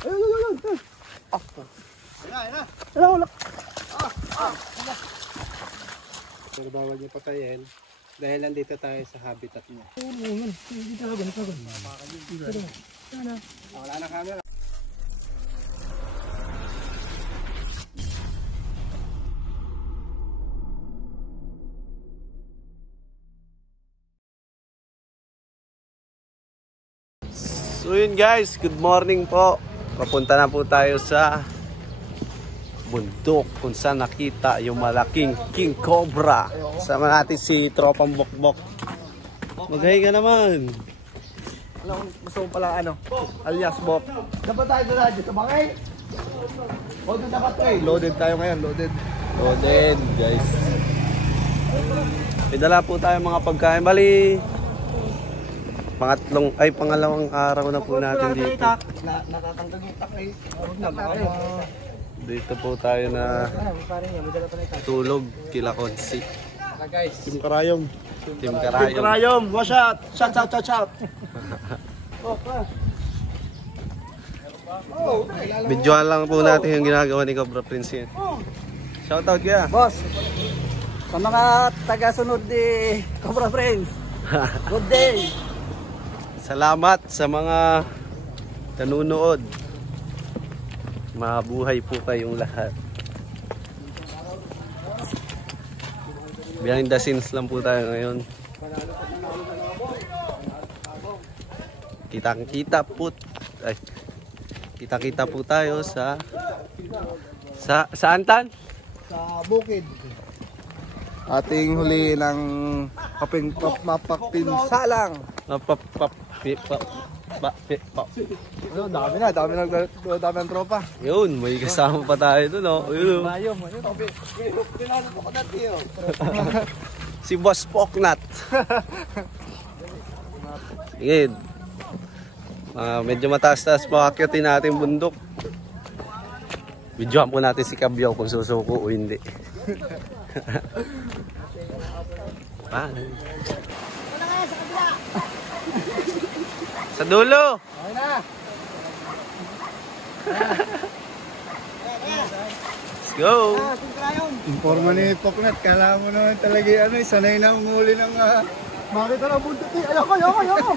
Ayun. Ayun na. Wala. Bawal niya patayin dahil nandito tayo sa habitat niya. Wala na camera. So yun guys, good morning po. Papunta na po tayo sa bundok kung saan nakita yung malaking King Cobra. Sama natin si Tropang Bokbok. Mag-hi ka naman. Gusto mo pala alias Bok. Dapat tayo doon sa bangay. O doon dapat to Loaded tayo ngayon, loaded. Loaded guys. May dala po tayo mga pagkain. Bali, pangalawang araw na po natin dito. Natatangkag yung takay. Dito po tayo na tulog kila Konsi. Team Karayom. Team Karayom. Watch out. Shout. Videoan lang po natin yung ginagawa ni Cobra Prince yan. Shoutout kaya. Boss, sa mga taga-sunod ni Cobra Friends, good day. Salamat sa mga nanunood. Mabuhay po kayong lahat. Behind the scenes lang po tayo ngayon. Kitang-kita po tayo sa saan tan? Sa bukid. Ating huli ng mapagpinsalang. Dami ng tropa. Yun, may kasama pa tayo doon, no? Yun. Si Boss Poknat. Sige. Medyo mataas-taas pa akyatin natin bundok. Videoan po natin si Kabyaw kung susuko o hindi. Sa dulo. Okay na. Let's go. Informa ni Poknat, kala mo naman talaga sanay na umuli ng makita na buntot eh. Ayoko.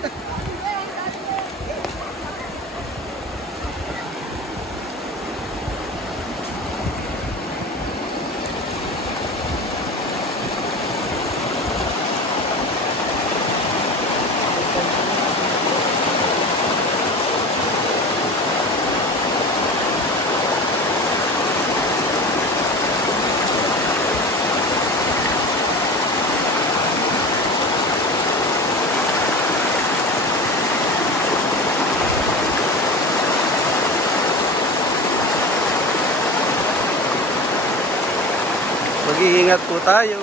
Mag-iingat po tayo.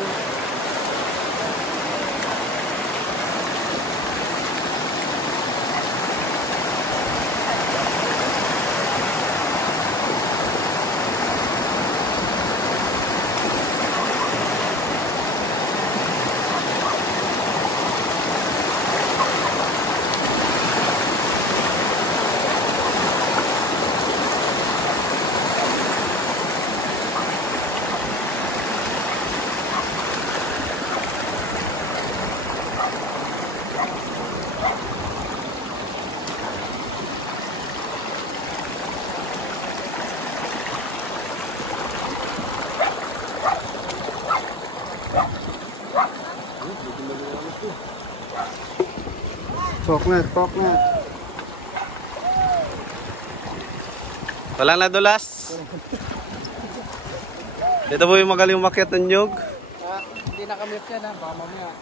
Poknat. Wala na dulas. Dito po yung magaling umakyat ng nyug. Hindi na kami yan ha. Baka mamaya.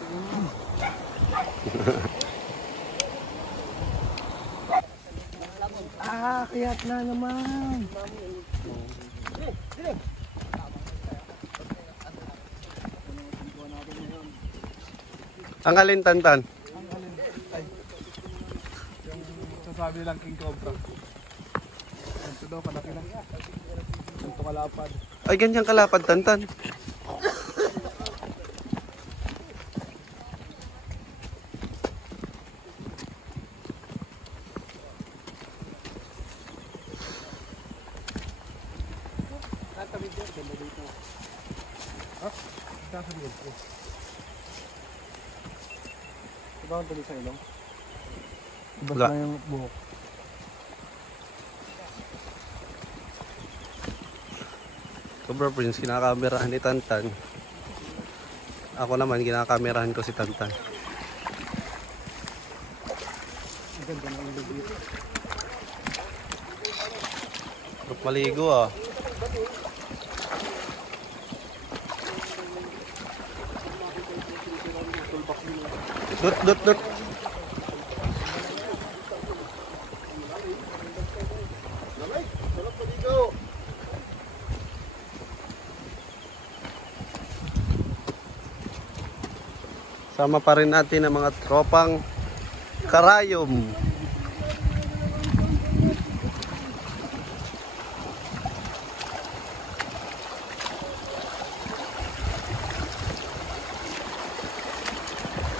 Kayat na naman. Ang alin tantan? Sabi lang King Cobra. Ito daw, kalaki lang. Ito kalapad. Ay, ganyan kalapad tantan. tatawid yan. Ganda dito. Ha? Tatawid ko. Diba ang tuloy sa ilong? Ibas Wala. na yung buhok. Cobra Prince, kinakamerahan ni Tantan. Ako naman, kinakamerahan ko si Tantan. Ang ganda ng ilog dito. Sarap maligo ah. Dut. Sarap maligo. Sama pa rin natin ang mga tropang karayom.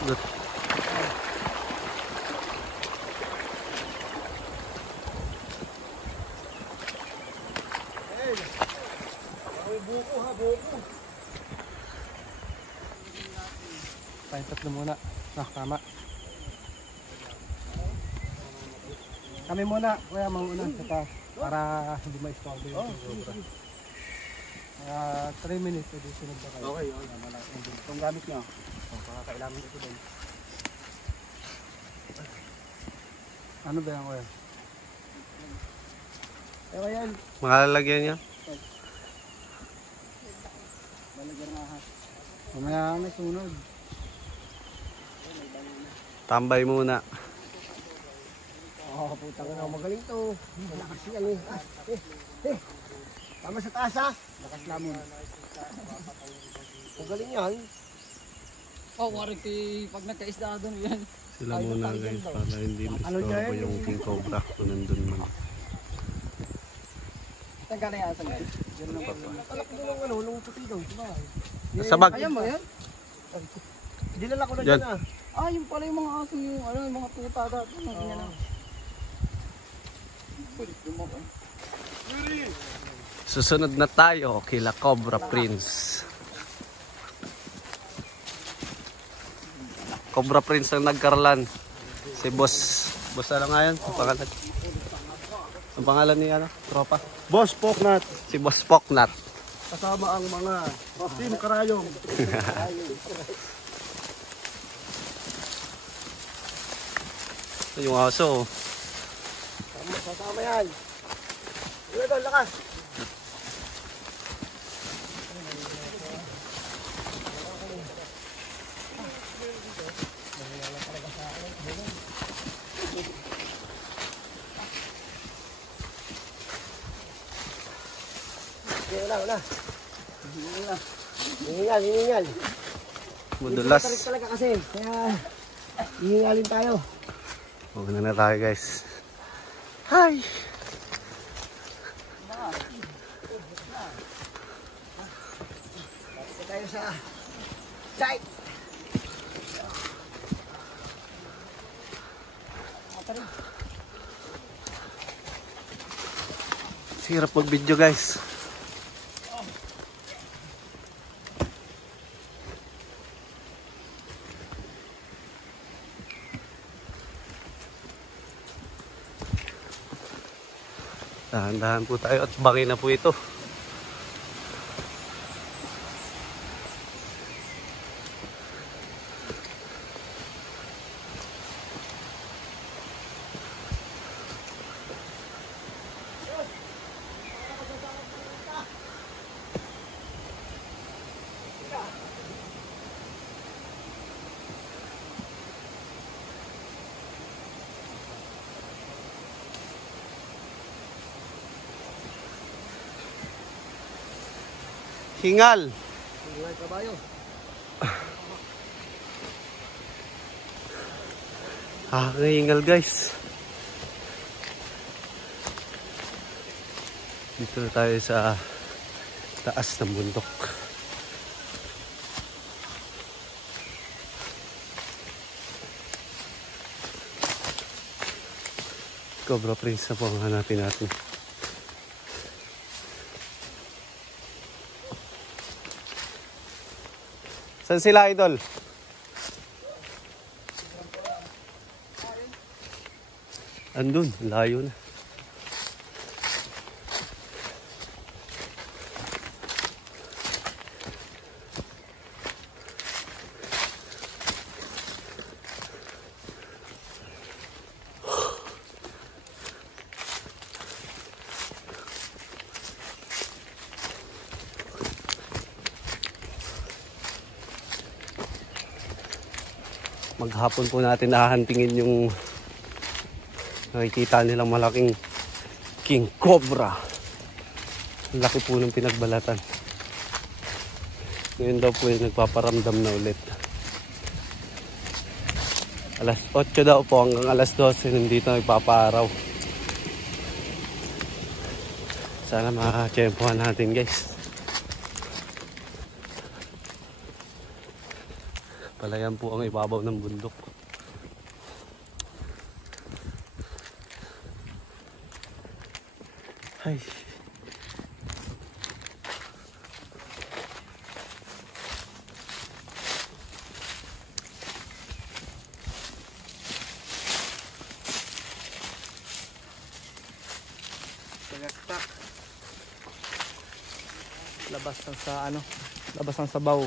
Dut. Buko ha, buko. Tayo tatlo muna. Tama. Kami muna, kuya, mauna. Saka, para hindi ma-istorbo yung sobra. 3 minutes, pwede sunod na kayo. Okay. Itong gamit nyo. Kailangan ito din. Ano ba yan, kuya? Ewa yan. Mga lalagyan niya. Balagyan na ahas. Mamaya may sunod. Tambay muna. Oh, puta ko na, magaling to. Malakas yan eh. Tama sa taas ha. Lakas lamon. Magaling yan. Oh, warranty pag nagkaisda doon yan. Sila muna guys, para hindi ma-istorbo yung King Cobra kung nandun man. Saan galing asan yan? Alak mo lang ano, nung puti daw. Sa bag. Ayan mo yan? Dinala ko na Yan. dyan ah. Ah, yung pala yung mga aso yung ano, yung mga tuta dati. Ganyan na. Pwede lumabas. Susunod na tayo kila Cobra Prince. Cobra Prince ang nagkarlan. Si Boss. Boss ano nga yan? Ang pangalan. Ang pangalan ni ano? Tropa. Boss Poknat. Si Boss Poknat. Kasama ang mga Team Karayom. Ito yung aso. Kasama yan. Ulo doon, lakas. Okay, wala. Hiningal. Madulas. Tarik talaga kasi. Kaya hiningalin tayo. Huwag na tayo guys. Hi! Tayo sa site. Hirap mag-video guys. Dahan-dahan po tayo at bangin na po ito. Hingal. Hingal kabayo. Hingal guys. Dito tayo sa taas ng bundok. Cobra Prince na po ang hanapin natin. Saan sila, idol? Andun, layo na. Maghapon po natin nahantingin yung nakikita nilang malaking king cobra. Ang laki po ng pinagbalatan. Ngayon daw po yung nagpaparamdam na ulit. Alas 8 daw po hanggang alas 12 nandito nagpapaaraw. Sana makakatsyempohan natin, guys. Palayan po ang ibabaw ng bundok. Ay. Tagaktak. Labas ng sa ano? Labas ng sabaw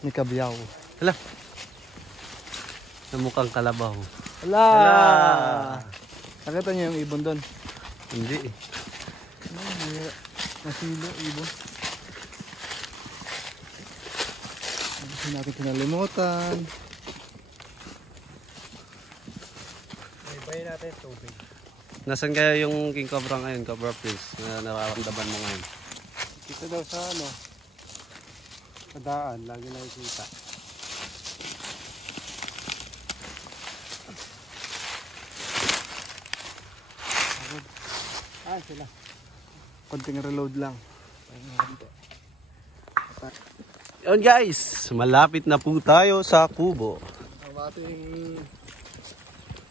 ni Kabyaw. Hala. Namukhang kalabaw. Hala! Nakita niyo yung ibon doon? Hindi eh. Nasilo, ibon. Hindi natin kinalimutan. Ibayin natin tubig. Nasaan kaya yung king cobra ngayon, Cobra Prince, na nararamdaman mo ngayon? Dito daw sa ano, sa daan, lagi nakikita. Ah, sila. Konting reload lang. Yun guys, malapit na po tayo sa kubo. Ang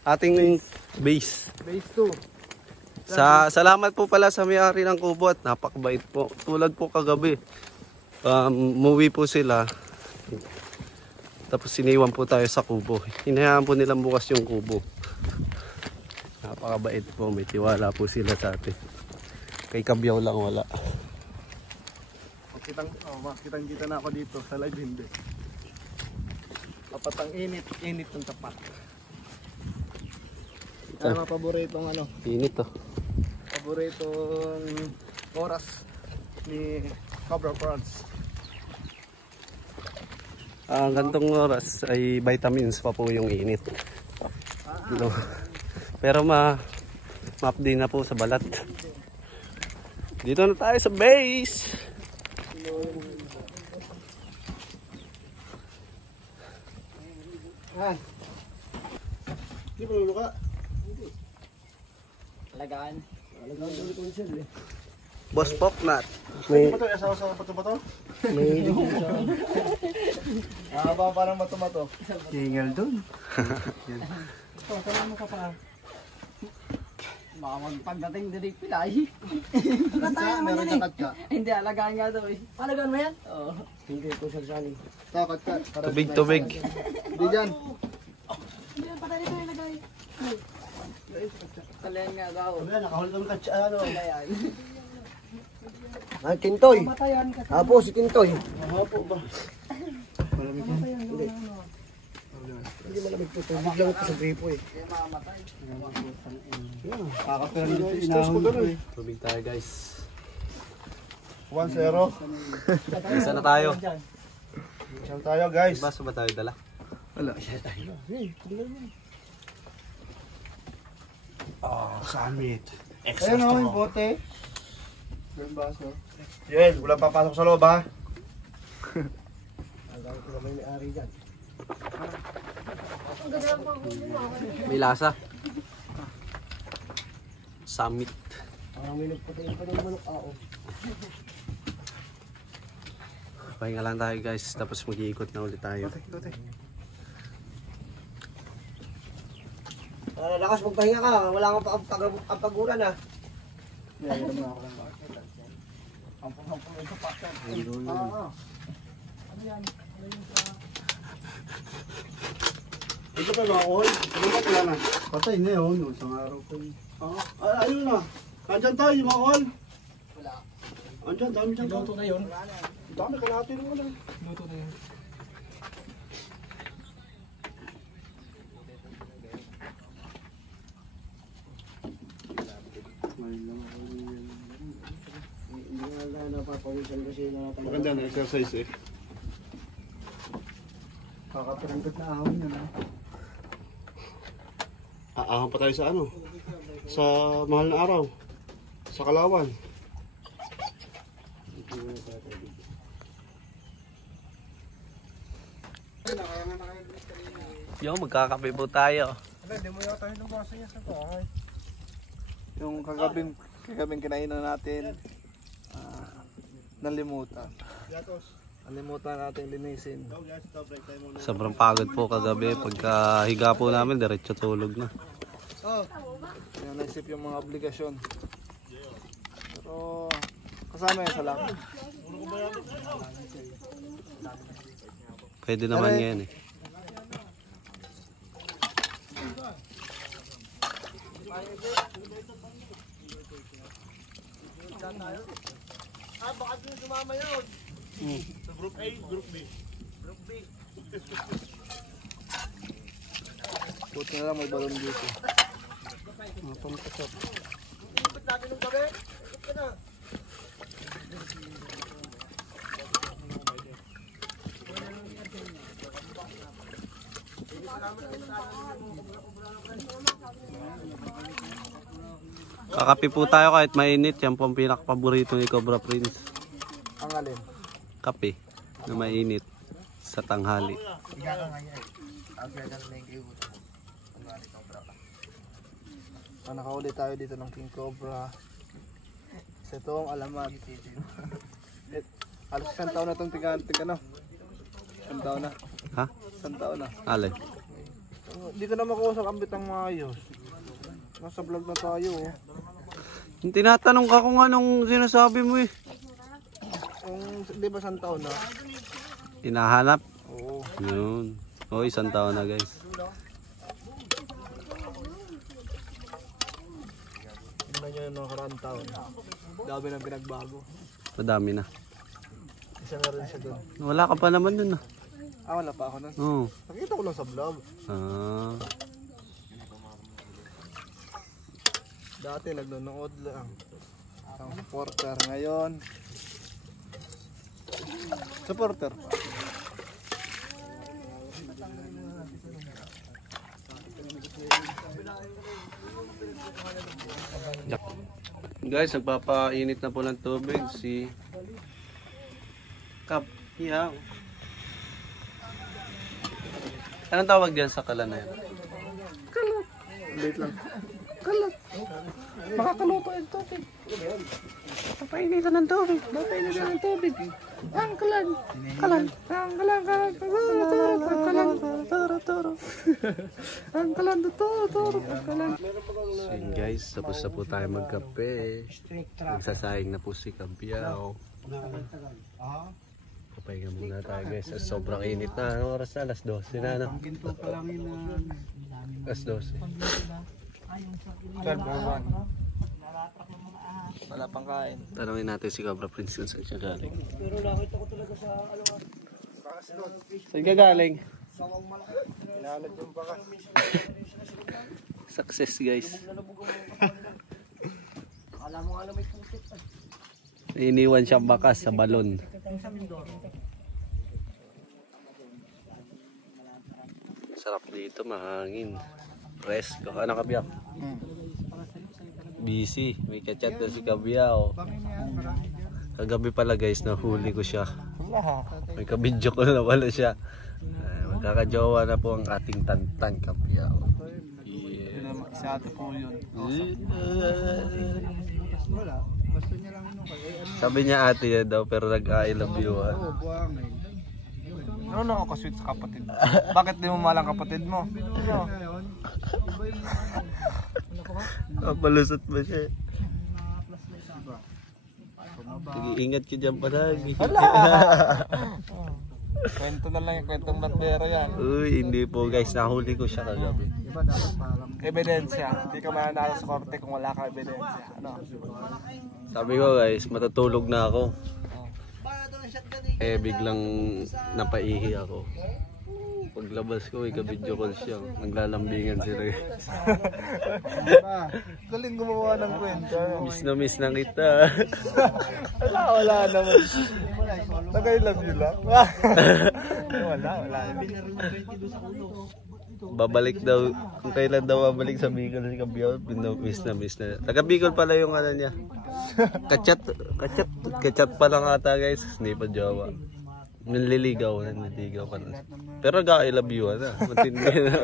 Ating base. base 2. Salamat po pala sa may-ari ng kubo at napakabait po. Tulad po kagabi. Umuwi po sila. Tapos siniwan po tayo sa kubo. Hinayaan po nilang bukas yung kubo. Napakabait po. May tiwala po sila sa atin. Kay Kabyaw lang wala. Makitang kita na ako dito sa live hindi. Tapat ang init ng tapat. Kaya mga paboritong ano, Init to. paboritong oras ni Cobra Prawns. Ang gantong oras ay vitamins pa po yung init. No. Pero map din na po sa balat. Dito na tayo sa base. Yan. Hindi mo luluka. Alagaan. Boss Poknat. May bato, asawa sa bato-bato. May haba parang bato-bato. Hingal dun. Baka magpagdating din pilay. Meron kakat ka. Hindi, alagaan nga daw eh. Alagaan mo yan? Oo. Hindi ko sarsali. Kakat ka. Tubig. Hindi dyan. Hindi, patay nito yung lagay. Kalayan nga daw. Wala, nakahuli kang katsa ano. Kalayan. Ah, Kintoy. Matayan ka. Apo, si Kintoy. Apo ba? Malamig po. Hindi. Hindi malamig po. Tubig lang po sa gripo eh. Hindi mamamatay. Kakapera dito. Inahon ko eh. Tubig tayo guys. 1-0. Isa na tayo. Saan tayo guys? Baso ba tayo dala? Wala. Siya tayo. Summit. Ayun o, yung bote. Yung baso. Yes, wala papasok sa loob ha. Ang gamit ko naman yung ari dyan. May lasa. Summit. Parang may nagpatayin pa ng manok ako. Pahinga lang tayo guys. Tapos mag-iikot na ulit tayo. Lakas magpahinga ka, wala kang paguran ha. Yan, ito mo ako lang. Hampong-hampong ito pa. Ano yan? Ito pa ba, all? Ano ba wala na? Patay na yun, isang araw pa yun. Ayun na. Andyan tayo, yung mga all. Wala. Andyan, dami dyan. Luto na yun. Dami, kalahati na wala. Luto na yun. Hindi nga napapawisan kasi nakatanggal. Maganda na exercise eh. Kakapiranggot na ahon yun. Aahan pa tayo sa ano? Sa mahal na araw. Sa Kalawan. Yo, magkakape po tayo. Hindi mo yata yung baso niya sa bahay. Yung kagabing kinainan natin, nalimutan. Nalimutan natin linisin. Sobrang pagod po kagabi. Pagka higa po namin, diretso tulog na. Yung naisip yung mga obligasyon. Pero kasama yun sa lang. Pwede naman yan eh. Baka din sumama yun. Sa group A, group B. Group B. Buti na lang may balon dito. Pampasok. Ikot natin ng gabi. Ikot ka na. Kakape po tayo kahit mainit. Yan po ang pinakapaborito ni Cobra Prince. Ang alin? Kape na mainit sa tanghali. Nakahuli tayo dito ng King Cobra. Sa itong alamat. Alas isang taon na itong tiga no? Isang taon na. Ha? Isang taon na. Ale. Hindi ko na makuha sa kambit ang maayos. Nasa vlog na tayo. Tinatanong ka kung anong sinasabi mo eh. Di ba isang taon na? Hinahanap. Oo. Yun. O, isang taon na guys. Tingnan nyo yung nakaraang taon. Dami na pinagbago. Madami na. Isa na rin siya doon. Wala ka pa naman dun ah. Wala pa ako nun. Oo. Nakita ko lang sa vlog. Ah. Dati nagnonood lang. Isang supporter. Ngayon, supporter pa. Guys, nagpapainit na po ng tubig si Kapyaw. Anong tawag diyan sa kalan na yan? Late lang. Makakaluto yung tubig. Papainitan ng tubig. Papainitan ng tubig. Ang kalan. Kalan. Ang kalan. Kalan. Kalan. Toro. Toro. Ang kalan. Toro. Kalan. So yun guys, tapos na po tayo magkape. Nagsasayang na po si Kapyaw. Papahinga muna tayo guys. Sobrang init na. Anong oras na? Alas 12 na. No? Alas 12. 12:01. Wala pang kain. Tanungin natin si Cobra Prince kung saan siya galing. Pero nakita ko talaga sa alamat. Saan ka galing? Inaanod yung baka. Success guys. Akala mo alam may pusit. Iniwan siyang bakas sa balon. Sarap dito, mahangin. Rest. Ano Kabiyaw? Busy. May kachat na si Kabiyaw. Kagabi pala guys, nahuli ko siya. May kabidyo ko na wala siya. Magkakajowa na po ang ating Tantan Kabiyaw. Yeah. Si ate po yun. Sabi niya ate yan daw pero nag-I love you. Ano na ako sweet sa kapatid? Bakit di mo malang kapatid mo? Palusot ba siya? Sige, ingat ka dyan palagi. Kwento na lang yung kwentong barbero yan. Uy, hindi po guys, nahuli ko siya kagabi. Diba dapat parang Ebidensya. Hindi ka mananalo sa korte kung wala ka ebidensya. Ano? Sabi ko guys, matutulog na ako. Eh biglang napaihi ako. Paglabas ko, ikabidyo call siya. Naglalambingan sila. Galing gumawa ng kwento. Miss na kita. Wala naman. Nag-I-love you lang. Wala. Babalik daw, kung kailan daw babalik sa Bicol si Kabyaw, miss na. Taga Bicol pala yung ano niya. Kachat pa lang ata guys, hindi pa jowa. Nanliligaw pa na. Pero I love you na. Matindi na.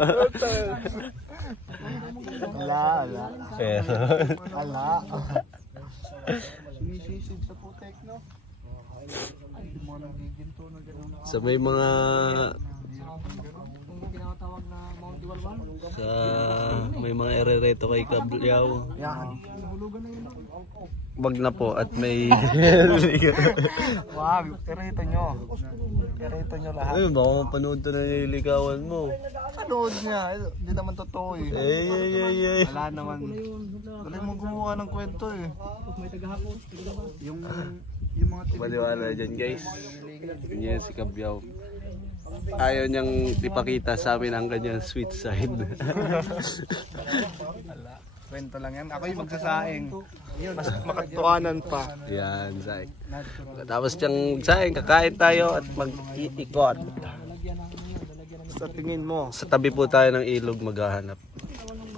Wala. Pero, Wala. Sumisisid sa putek, no? sa may mga may mga erereto kay Kabyaw. Wag na po at may Wag, erito nyo lahat. ay, baka mapanood to na nililigawan mo. Panood niya, hindi naman totoo eh. Ay. Wala naman. Galing mo gumawa ng kwento eh. yung mga Maliwala dyan guys. Ganyan si Kabyaw. Ayaw niyang ipakita sa amin ang kanyang sweet side. Kwento lang yan. Ako yung magsasaing. Mas makatuanan pa. Yan, Zay. Tapos diyang Zay, kakain tayo at mag-iikot. Sa tingin mo. Sa tabi po tayo ng ilog maghahanap.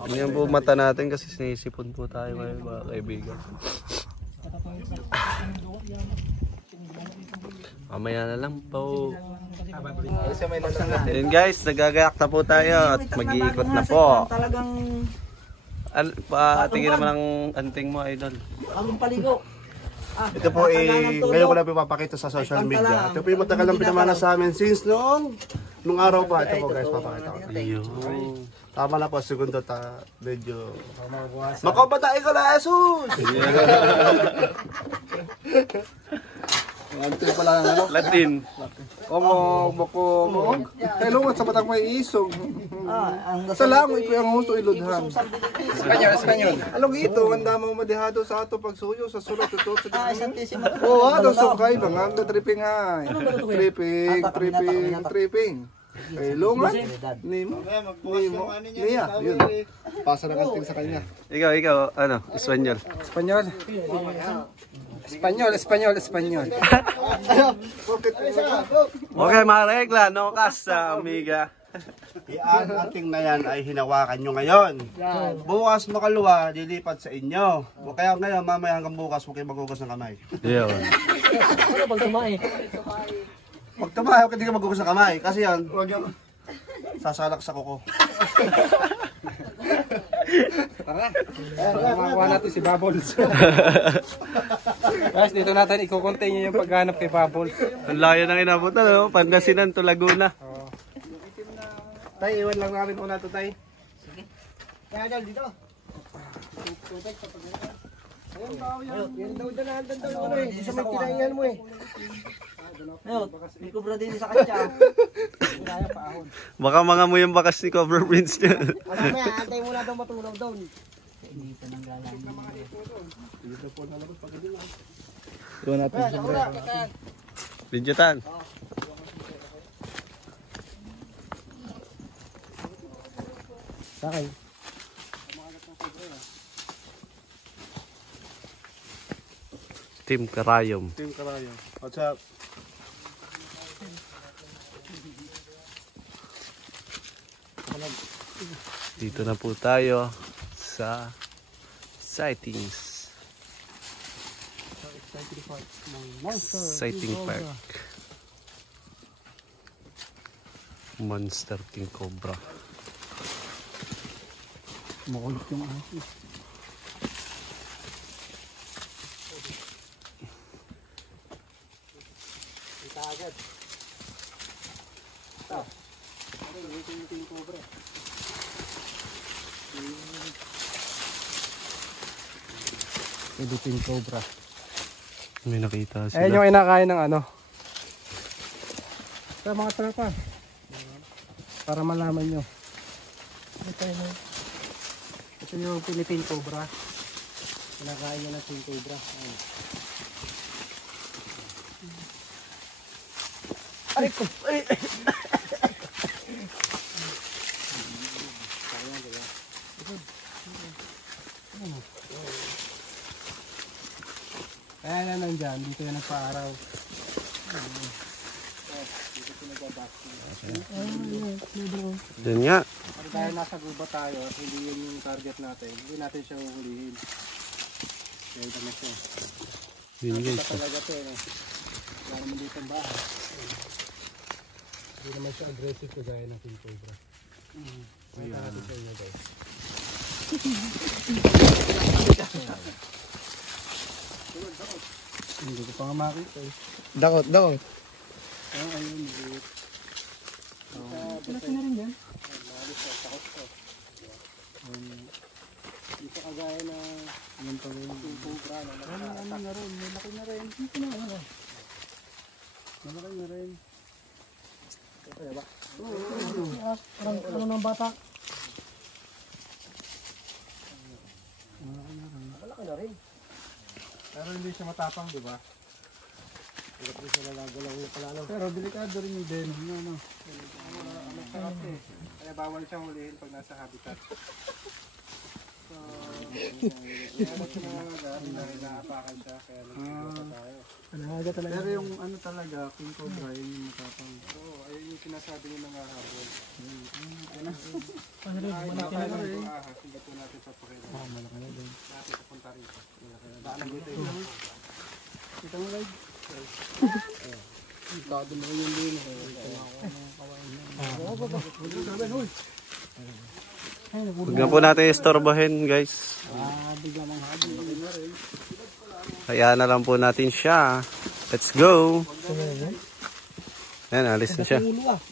Ganyan po mata natin kasi sinisipon po tayo ngayon mga kaibigan. Mamaya na lang po. Ayun guys, nagagayak na po tayo at mag-iikot na po. Talagang Tingin naman ang anting mo, idol. bagong paligo. Ito po ngayon ko lang pinapakita sa social media. Ito po yung matagal lang pinamana sa amin since nung araw pa. Ito po guys, papakita ko. Ayun. Tama na po, segundo medyo makabatae ko na, Jesus! Antoy pala ng ano? Latin. Bako. Hello, sa batang may isog. Sa lango, ito yung husto iludhan. Espanyol. Along ito, ang damang madihado sa ato pagsuyo, sa sulot, ito, sa Santissima. oo, ato, sukay, mga tripping nga. Tripping. Kay Lungan, Nimo, Nia, yun. Pasa na kanting sa kanya. Ikaw, ano? Espanyol. Espanyol. Okay, mga regla, no kasa, amiga. Yan, ating na yan ay hinawakan nyo ngayon. Bukas makaluwa, dilipat sa inyo. Kaya ngayon, mamaya hanggang bukas, huwag kayo magugas ng kamay. Yun. Pag tumayo, hindi ka magugas ng kamay. Kasi yan, sasalak sa kuko. Makuha natin si Bubbles. Guys, dito natin i-continue yung paghanap kay Bubbles. Ang layo ng inabutan, no? Pangasinan to Laguna. Tay, iwan lang namin muna ito, Tay. Kaya dal dito. Yan daw eh. Sa may kinaingan mo eh. Ayun, may kubra din sa kanya. Baka mga mo yung bakas ni Cover Prince niya. Mamaya, antay mo na daw matulog doon. Iwan natin. Binjutan. Sakay. Team Karayom. Team Karayo. What's up? Dito na po tayo sa sightings. Sighting Park. Monster King Cobra. Makulit yung aso. Philippine Cobra. May nakita sila. Ayun yung inakain ng ano. Sa mga tropa. Para malaman nyo. Ito yung Philippine Cobra. Kinakain nyo natin cobra. Ayan. Aray ko! Ay! Kaya na nandyan, dito yan nagpa-araw. Doon nga. Pag tayo nasa guba tayo, hindi yun yung target natin. Hindi natin siya huhulihin. Kaya ito na siya. Yun guys. Ito talaga ito eh. Wala naman dito ang bahay. Hindi naman siya aggressive kagaya ng King Cobra. Kaya natin sa inyo guys. Hindi ko pa nga makita eh. Dakot. Ayun, maliit. Malaki na rin yan. Takot ko. Dito kagaya na yun pa rin yung cobra na ano na rin, malaki na rin. Malaki na rin. Kaya ba? Parang ano ng bata? Malaki na rin. Pero hindi siya matapang, di ba? Hirap din siya nagagalaw yung pala. Pero delikado rin yung denim niya, no? Masarap eh. Kaya bawal siyang hulihin pag nasa habitat. So, kaya na siya nangangagat dahil naapakan siya. Kaya nagsigaw tayo. Nangangagat talaga. Pero yung ano talaga, King Cobra, yun yung matapang. Oo, ayun yung sinasabi niyo nangahabol. Ayun na. Malaki na rin. Hindi po natin papakita. Malaki na din. Natin papunta rin. Daan dito yun. Kita mo guys. Dado mo yung din. Huwag na po natin istorbohin guys. Kaya na lang po natin siya. Let's go. Ayan, alis na siya.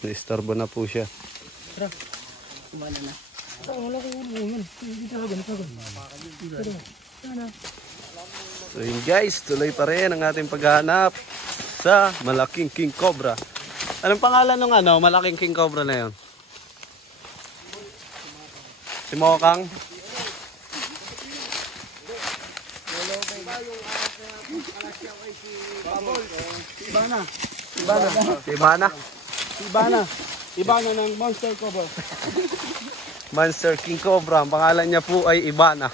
Naistorbo na po siya. So yun guys, tuloy pa rin ang ating paghahanap sa malaking King Cobra. Anong pangalan ng malaking King Cobra na yun? Si Mokang? Ibana ng Monster Cobra. Monster King Cobra. Ang pangalan niya po ay Ibana.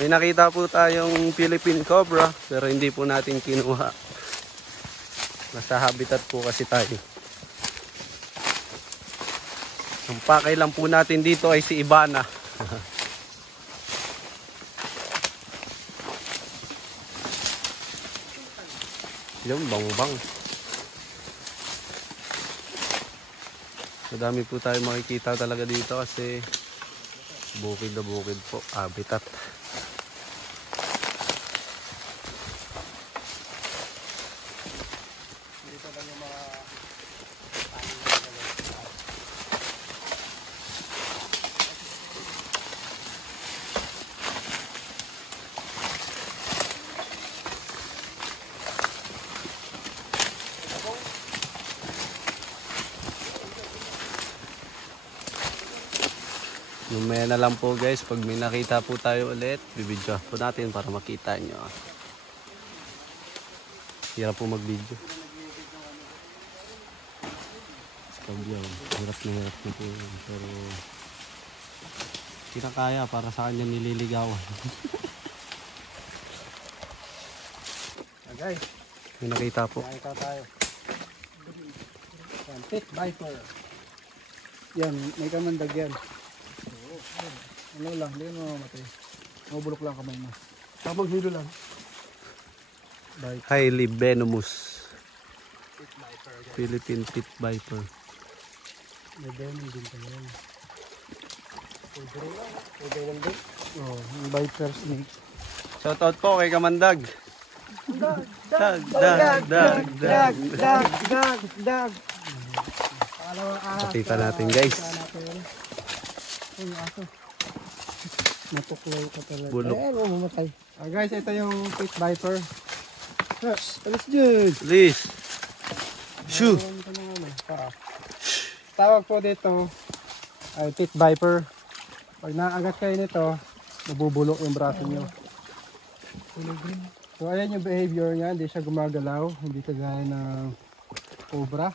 May nakita po tayong Philippine Cobra pero hindi po natin kinuha. Nasa habitat po kasi tayo. Ang pakay lang po natin dito ay si Ibana. Yung bang-bang. Madami po tayo makikita talaga dito kasi bukid na bukid po, habitat. Lumaya na lang po guys, pag may nakita po tayo ulit, bibidyo po natin para makita nyo. Hirap po mag-video. Hirap na po. Pero kinakaya para sa kanya nililigawan. Guys, May nakita po. nakita tayo. Yan, pit viper. Yan, may kamandag yan. Ano lang, hindi mo mamatay. Mabulok lang kamay mo. Tapos hilo lang. Bite. Highly venomous Philippine Pit Viper. May venom din pa yan. May venom din? Oo, yung viper snake. Shoutout po kay Kamandag. Dag. Pangalawang ahas. Pakita natin guys. Yung aso. Natuklaw ka talaga. Bulok. Mamatay. Guys, ito yung pit viper. Alis dyan. Please. Shoo! Tawag po dito ay pit viper. Pag naagat kayo nito, nabubulok yung braso nyo. So ayan yung behavior niya, hindi siya gumagalaw, hindi kagaya ng cobra,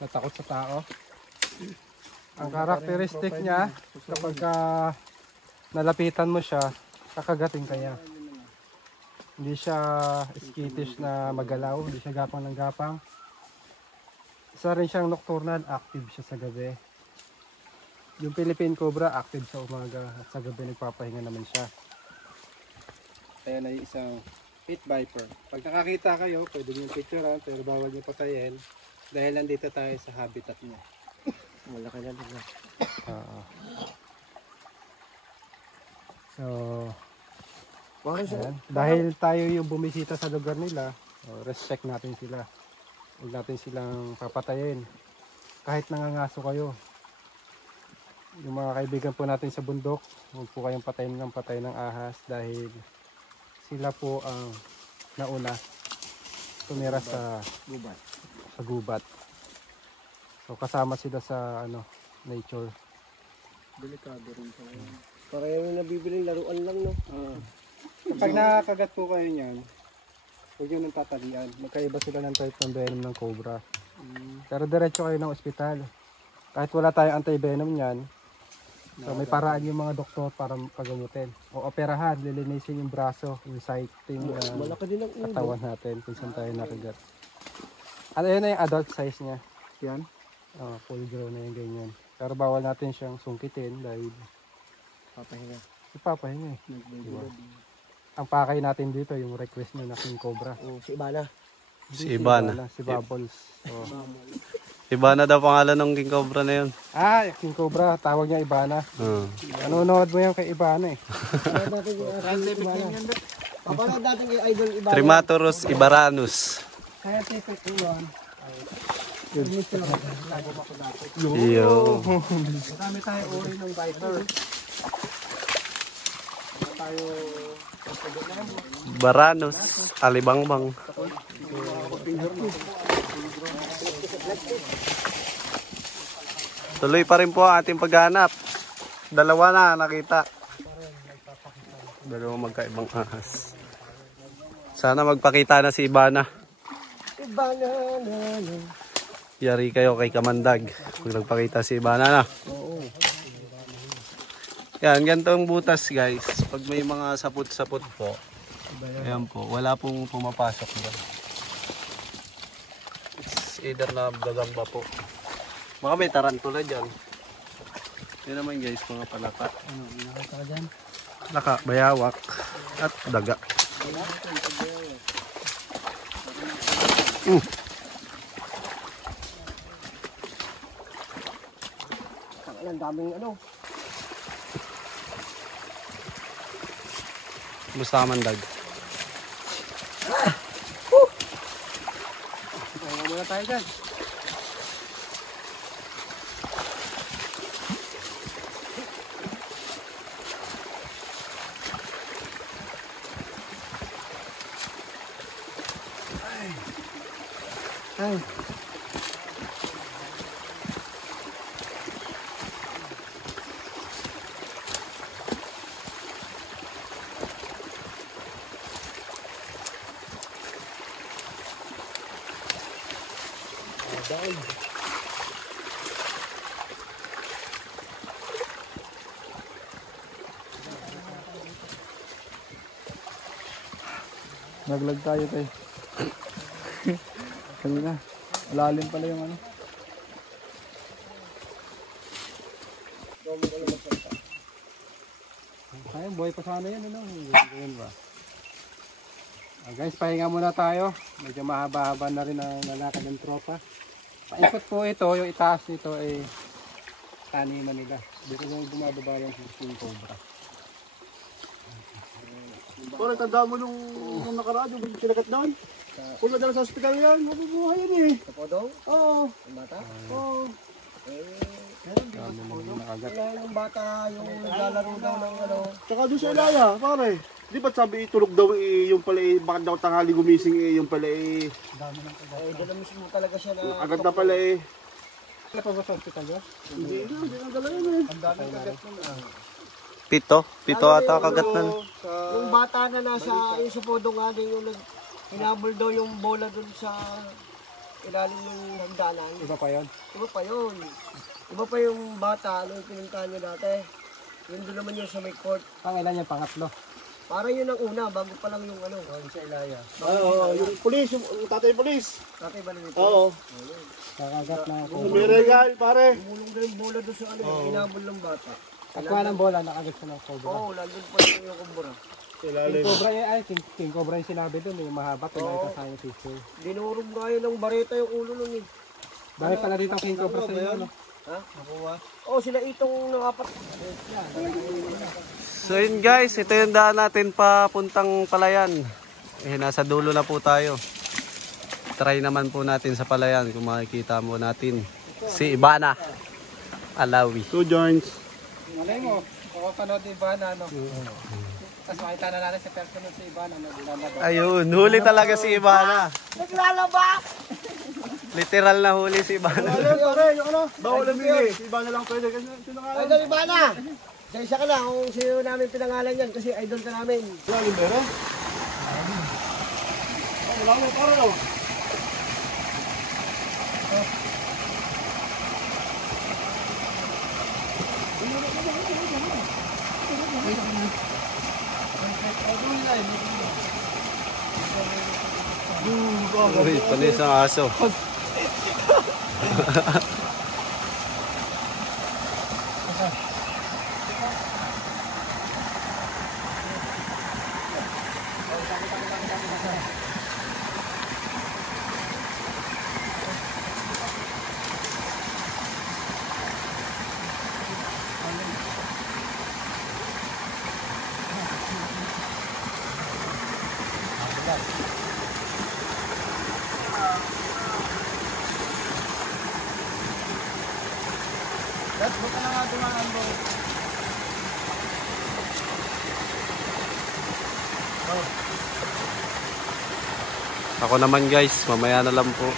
natakot sa tao. Ang karakteristik niya, kapag nalapitan mo siya, kakagating kanya. Hindi siya skittish na magalaw, hindi siya gapang ng gapang. Isa rin siyang nocturnal, active siya sa gabi. Yung Philippine Cobra, active sa umaga at sa gabi nagpapahinga naman siya. Ayan ay isang pit viper. Pag nakakita kayo, pwede nyo picturean pero bawal nyo patayin dahil nandito tayo sa habitat niya. Malaki na din. So, ayan. Dahil tayo yung bumisita sa lugar nila, respect natin sila. Huwag natin silang papatayin. Kahit nangangaso kayo. Yung mga kaibigan po natin sa bundok, huwag po kayong patayin ng ahas dahil sila po ang nauna tumira sa gubat. So kasama sila sa nature. Delikado rin po. Para yung nabibiling laruan lang, no? Pag nakakagat po kayo niyan, huwag nyo nang tatalian. Magkaiba sila ng type ng venom ng cobra. Pero diretso kayo ng ospital. Kahit wala tayong anti-venom niyan, so may paraan yung mga doktor para pagamutin. O operahan, lilinisin yung braso, yung sighting Malaki din ang ulo. katawan natin kung saan tayo nakagat. Ano yun na yung adult size niya? Yan? Full grown na yung ganyan. Pero bawal natin siyang sungkitin dahil ipapahinga eh. Diba? Ang pakay natin dito, yung request niya na King Cobra. Si Ibana. Si Ibana. Si Bubbles. Ibana daw pangalan ng King Cobra na yun. King Cobra, tawag niya Ibana. Nanonood mo yan kay Ibana eh. Papanood natin yung idol Ibana. Trimatorus ibaranus. Scientific yun. Yo. Marami tayo uri ng viper. Tayo Baranus, alibangbang. Tuloy pa rin po ang ating paghanap. Dalawa na nakita. Dalawang magkaibang ahas. Sana magpakita na si Ibana. Ibana. Yari kayo kay Kamandag kung nagpakita si Ibana na. Yan, ganito ang butas guys. Pag may mga sapot-sapot po, ayan po, wala pong pumapasok doon. It's either na gagamba po. Baka may tarantula dyan. Yan naman guys, mga palaka. Palaka, bayawak, at daga. Ang daming Musta ka Mandag? muna tayo dyan. Ay. Naglag tayo tayo. Kanina. Malalim pala yung Ayun, buhay pa sana yan, Ganyan ba? Guys, pahinga muna tayo. Medyo mahaba-haba na rin ang lalakad ng tropa. Paikot po ito, yung itaas nito ay taniman nila. Dito lang bumababa yung King Cobra. Parang tanda mo nung nakaraan, yung kinagat doon. Kung nadala sa hospital yan, mabubuhay yan eh. Sa Podong? Oo. Ang bata? Oo. Kaya yung bata, yung naglalaro daw ng ano. Tsaka doon sa Ilaya, pare. Di ba't sabi tulog daw yung pala bakit daw tanghali gumising yung pala Dala mismo talaga siya na. agad na pala Ano pa ba sa hospital yun? Hindi na dala yun Ang daming kagat nun. Pito ata kagat na. Yung bata na nasa yung sa podo nga din yung hinabol daw yung bola dun sa ilalim ng hagdanan. Iba pa yun? Iba pa yun. Iba pa yung bata, ano yung pinuntahan niya dati. Yun doon naman yung sa may court. Pangilan niya, pangatlo. Parang yun ang una, bago pa lang yung ano. Sa Ilaya. Oo, yung pulis, yung tatay pulis. Tatay ba nito? Oo. Kakagat na ako. May regal, pare. Umulong daw yung bola doon sa ano, hinabol ng bata. Takwa ng bola, nakagat siya ng cobra. Oo, lalo pa yung kumbura. King Cobra yan, ay, King Cobra yung sinabi doon, yung mahaba, tumayo sa yung picture. Dinurog nga yun ng bareta yung ulo nun eh. Bakit pala dito King Cobra sa inyo, no? Ha? Nakuha? Oo, sila itong nangapat. So yun guys, ito yung daan natin papuntang Palayan. Nasa dulo na po tayo. Try naman po natin sa Palayan kung makikita mo natin si Ibana Alawi. 2 joints. Malay mo, kapapanood ni Ivana, no? Tapos makita na natin sa personal si Ivana, naglalaba. Ayun, huli talaga si Ibana. Naglalaba! Literal na huli si Ibana. Pare, yung ano? Bawal ang bigay. Iba na lang pwede. Sino nga? Idol Ivana! Isa ka lang kung sino namin pinangalan yan kasi idol ka namin. Wala yung bere? Wala mo, pare, oh. Uy, panis ang aso. Ako naman guys, mamaya na lang po.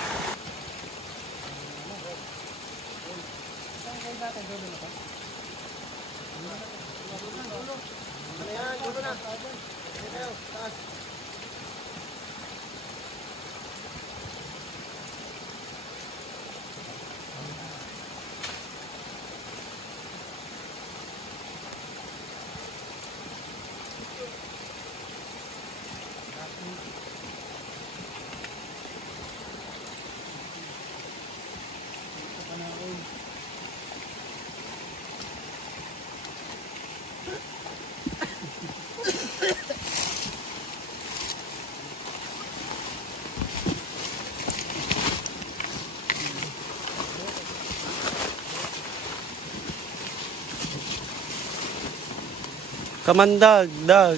Kamandag, dag.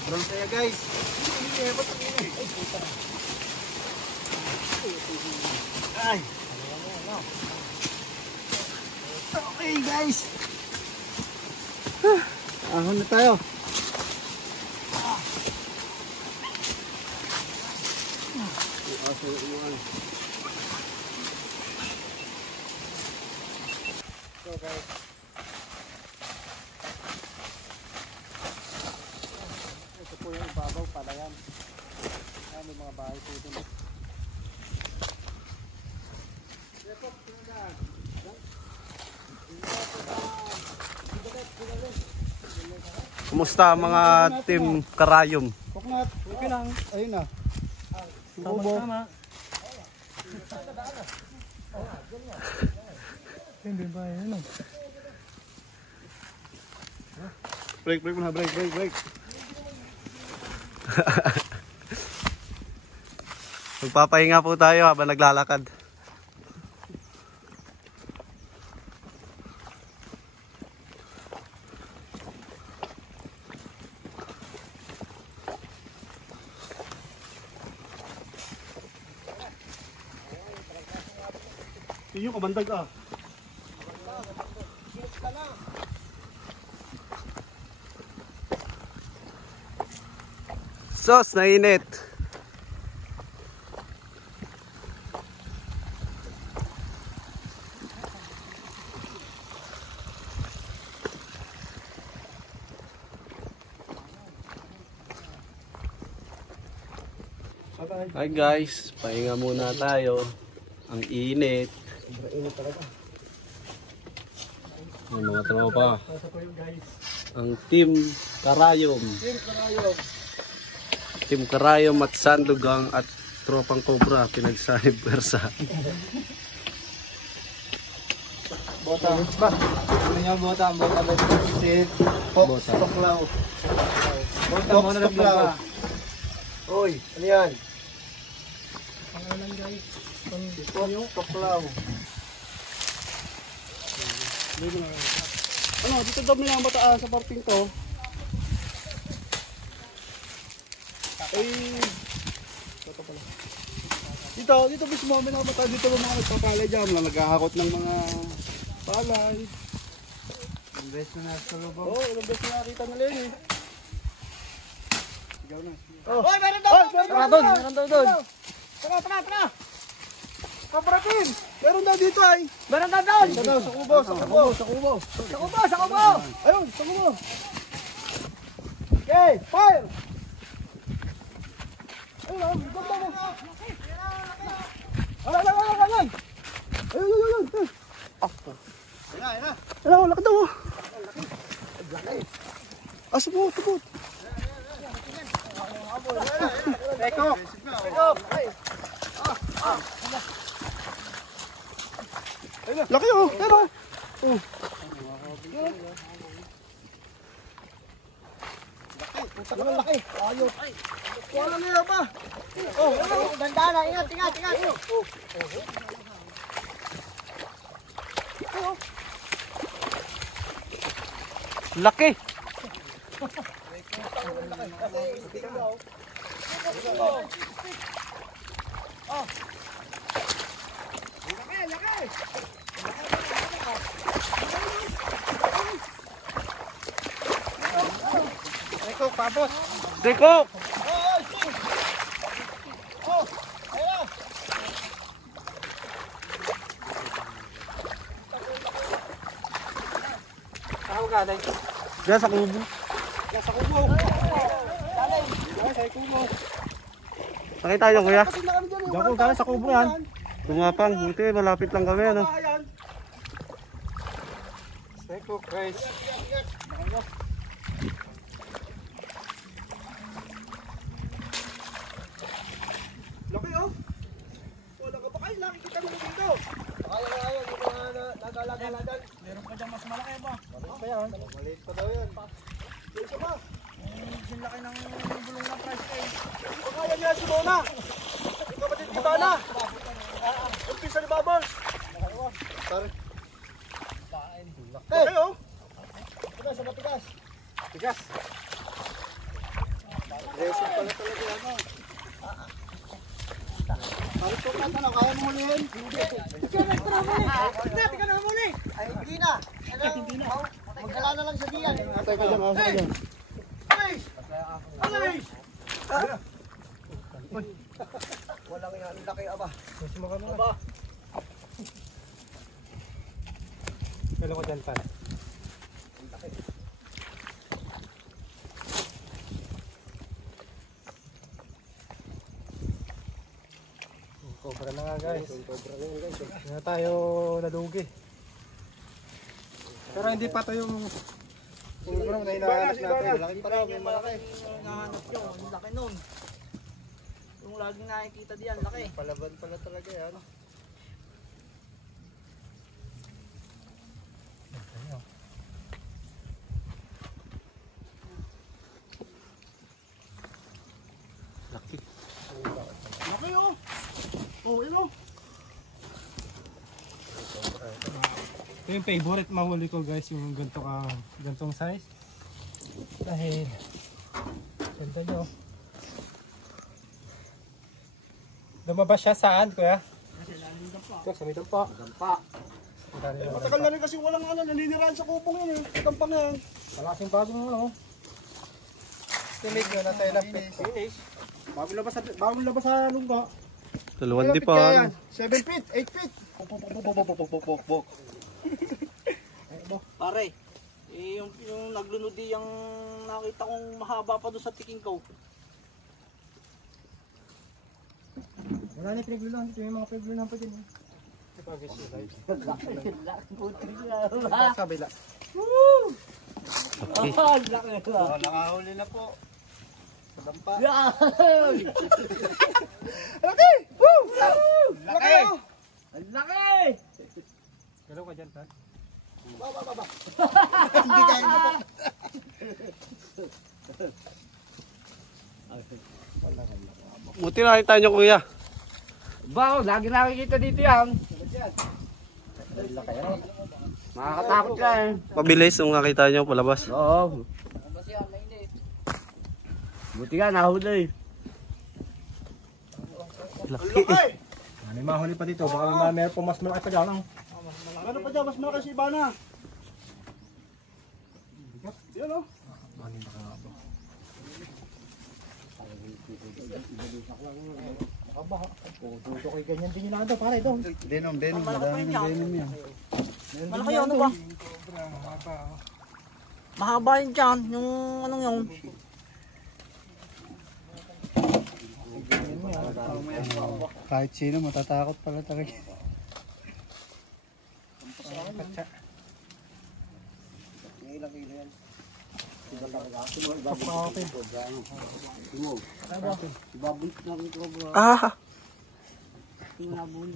Sobrang saya guys. Ay. Okay guys. Ahon na tayo. So guys. Ito po yung ibabaw pala yan. Ayan, may mga bahay po dun. Kumusta mga team Karayom? Koknat, okay lang. Ayun na. Bubo. Hindi ba yan? Break muna, break. Magpapahinga po tayo habang naglalakad. Yun yung kabandag ah. Sos, nainit. Hi guys, pahinga muna tayo. Ang init. Ang mga tropa. Ang Team Karayom. Team Karayom at Sandugang at Tropang Cobra pinagsanib persa. Bota. Ba? Ano niya bota? Bota ba? Si Fox Toklaw. Bota mo na lang ba? Oy, ano yan? Pangalan guys. Fox Toklaw. Ano, dito daw lang bataan sa parting to. Ay, ito pala. Dito mismo may nakabata dito ng mga nagpapalay dyan. Mga naghahakot ng mga palay. Ang best na nasa lubong. Oo, ilang beses na nakita nila yun eh. Sigaw na. Hoy, meron daw! Meron daw doon! Tara! Kaparating! Meron daw dito ay! Meron daw doon! Sa kubo! Ayun, sa kubo! Okay, fire! Ayun, ganda mo! Alay! Ayun! Ayun, laki daw! Subot! Teko! Laki oh! Pero! Laki! Ayaw! Wala nila pa! Oh, ganda na! Ingat! Laki! Teko, papos! Dekok! Saan ka, Day? Diyan sa kubo. Nakita nyo kuya? Diyan ko galing sa kubo yan. Tumapang, buti malapit lang kami ano. Teko, guys. Laki oh! Wala ka ba kayo? Nakikita mo dito! Ayaw, hindi ko na nagalagan. Meron pa dyan mas malaki ba? Maliit pa daw yan. Isa ba? Yung laki ng bulong ng price eh. Kaya niya si Mona! Yung kapatid ni Bana! Umpisa ni Bubbles! Sorry. Laki oh! Matigas. Tigas. Resin pala talaga yan. Bakit ko ka na? Kaya mo hulihin? Tika na muli! Ay, hindi na. Magdala na lang sa diyan. Teka dyan, asa ka dyan. Alis! Walang yan. Laki aba. Aba. Kailan ko dyan pa? Cobra na nga guys. Hindi na tayo nadugi. Pero hindi pa ito yung na hinahanap natin. Malaki pa raw, may malaki. Nahanap yun. Ang laki nun. Yung laging nakikita diyan. Laki. Palaban pala talaga yan. Laki oh! Oh, yun oh! Ito yung favorite mahuli ko guys, yung gantong size. Dahil, ganda nyo. Lumabas siya saan kuya? Ito, sa may dampa. Matagal na rin kasi walang naniniraan sa kupong yun eh. Dampa na yan. Malaking bagong Tinig yun, nasa ilang piece. Finish. Bagong labas sa lungga. Dalawang di pa. 7 feet, 8 feet. Bok. Pare, yung naglunodi yung nakita kong mahaba pa doon sa tiking ko. Wala na pinagluluhan dito, may mga pinagluluhan pa dyan. Sa kabila. Nakahuli na po. Sa dampa. Laki! Woo! Laki! Laki! Galaw ka dyan, Tad. Hindi kaya na po. Buti nakita nyo kuya. Ba, lagi nakikita dito yan. Makakatakot ka eh. Pabilis nung nakita nyo palabas. Oo. Buti ka, nahuli. Laki. May mahuli pa dito. Baka meron po mas malaki pa dyan. Meron pa dyan, mas malaki si Ibana. Yan o. Dito kay ganyan din yung nakanda, pare ito. Denom, madami ng denom yan. Malaki ano ba? Mahaba yun dyan. Yung anong yun. Kahit sino matatakot pala talaga. Ah!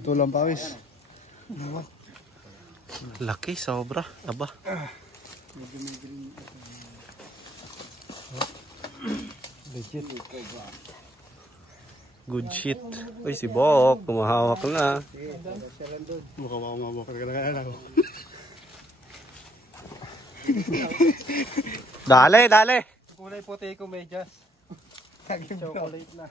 Tulang pawis. Laki, sobra. Aba. Legit. Good shit. Uy, si Bok. Kumahawak na. Mukha ba kumabok ka na lang. Dale. Kulay puti ko medyas. Chocolate na.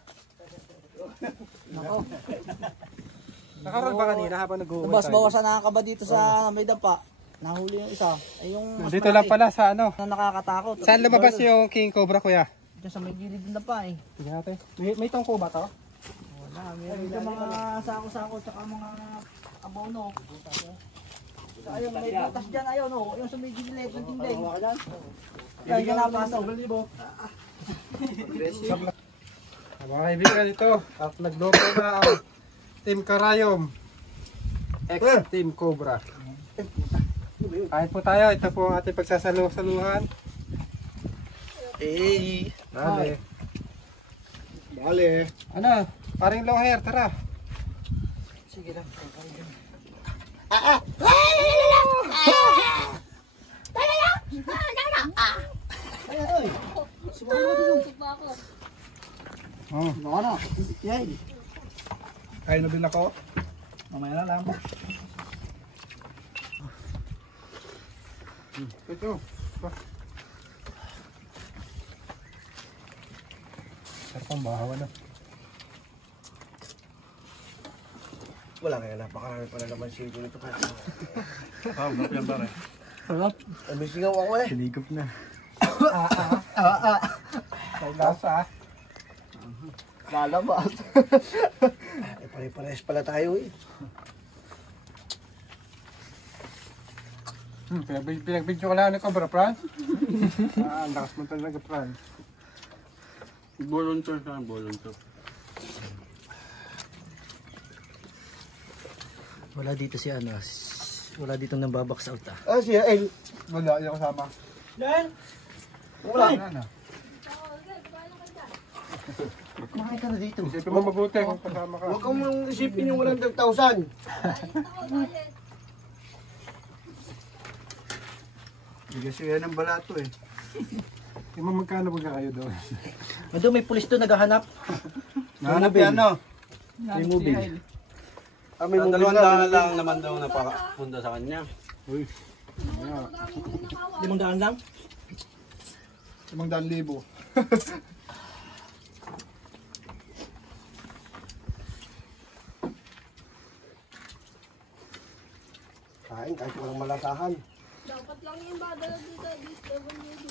Nakaroon ba kanina habang nag-uwi Bas, tayo? bawasan na ka ba dito sa may dampa? Nahuli yung isa. Ay yung mas Dito lang pala sa ano. na nakakatakot. Saan lumabas yung King Cobra, kuya? Diyan sa may gilid ng dampa eh. Sige natin. May tungko ba to? Wala, meron dyan mga sako-sako tsaka mga abono. So, ayun, may butas dyan, ayun o. Yung sa may gilid, yung dinding. Yan, yan napasok. Mga kaibigan ito. At nagloto na ang Team Karayom. Ex Team Cobra. Kahit po tayo, ito po ang ating pagsasaluhan. Eh. Bale. Ano? Paring long hair, tara. Sige lang. Oh. Baka na. Yan. Kain na din ako. Mamaya na lang. Ito. Sarap ang bahawa na. Wala kaya napakarami pa na naman siko nito pa. Gap yan pare. May singaw ako eh. Sinigop na. May lasa. Lalabas. Pare-pares pala tayo eh. Pinagbidyo ka lang ni Cobra, Fran? Ang lakas mo talaga, Fran. Volunteer ka, volunteer. Wala dito si Anas. Wala ditong nambabaks out ah. Ah, siya El. Wala, yung kasama. Yan! Wala. Wala na. Kumain ka na dito. Isipin mo mabuti kung kasama ka. Huwag kang mong isipin yung 100,000. Hindi kasi yan ang balato eh. Yung mga magkano ba kayo doon? Ando, may pulis doon naghahanap. Nahanap yan no? May movie. Ah, may mobile Dalawang na. daan lang naman daw napapunta sa kanya. Uy. 500 lang? 500,000. Kain kahit walang malasahan. Dapat lang yung badala dito sa DSWD.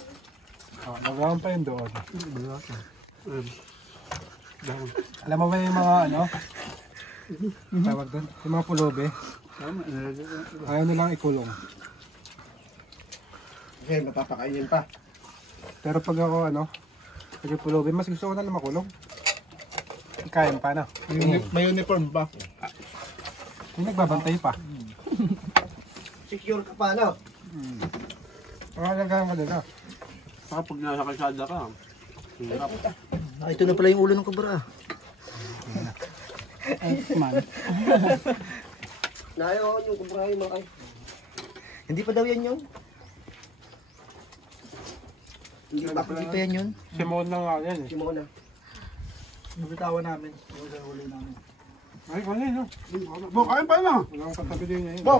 Nagawan pa yun doon. Alam mo ba yung mga ano? Tawag doon? Yung mga pulubi. Ayaw nilang ikulong. Okay, napapakainin pa. Pero pag ako ano, pag yung pulubi, mas gusto ko na makulong. Ikain pa na. May uniform ba? Yung nagbabantay pa. Secure ka pa, no? Pakalagaan ka nila. Saka pag nasa kalsada ka, hirap. Ito na pala yung ulo ng kubra. Nayo, yung kubrahin mo ay. Hindi pa daw yan yun. Hindi ba? Hindi pa yan yun. Simon na nga yan eh. Si Mona. Nabitawan namin. Huli namin. Ay, wala no? Bo, kain pa na. Walang katabi din niya yun. Bo!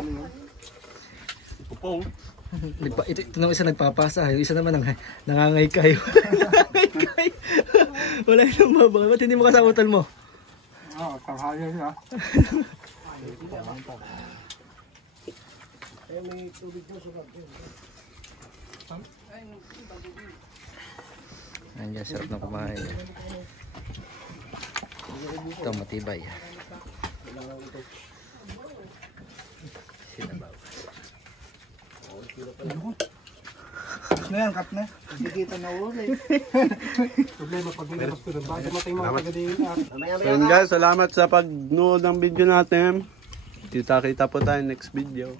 Ito naman isa nagpapasa. Yung isa naman nangangay kayo. Nangangay kayo. Wala yung mababa. Ba't hindi mo kasamutan mo? Oo, tanghaya yun ah. Nandiyan, sarap na kumain. Ito matibay. Sinabaw. Na yan, cut na. Hindi kita na ulit. Problema pag nilabas ko doon. Bakit dumating mga kagadingin ah. So yun guys, salamat sa pagnood ng video natin. Kita-kita po tayo next video.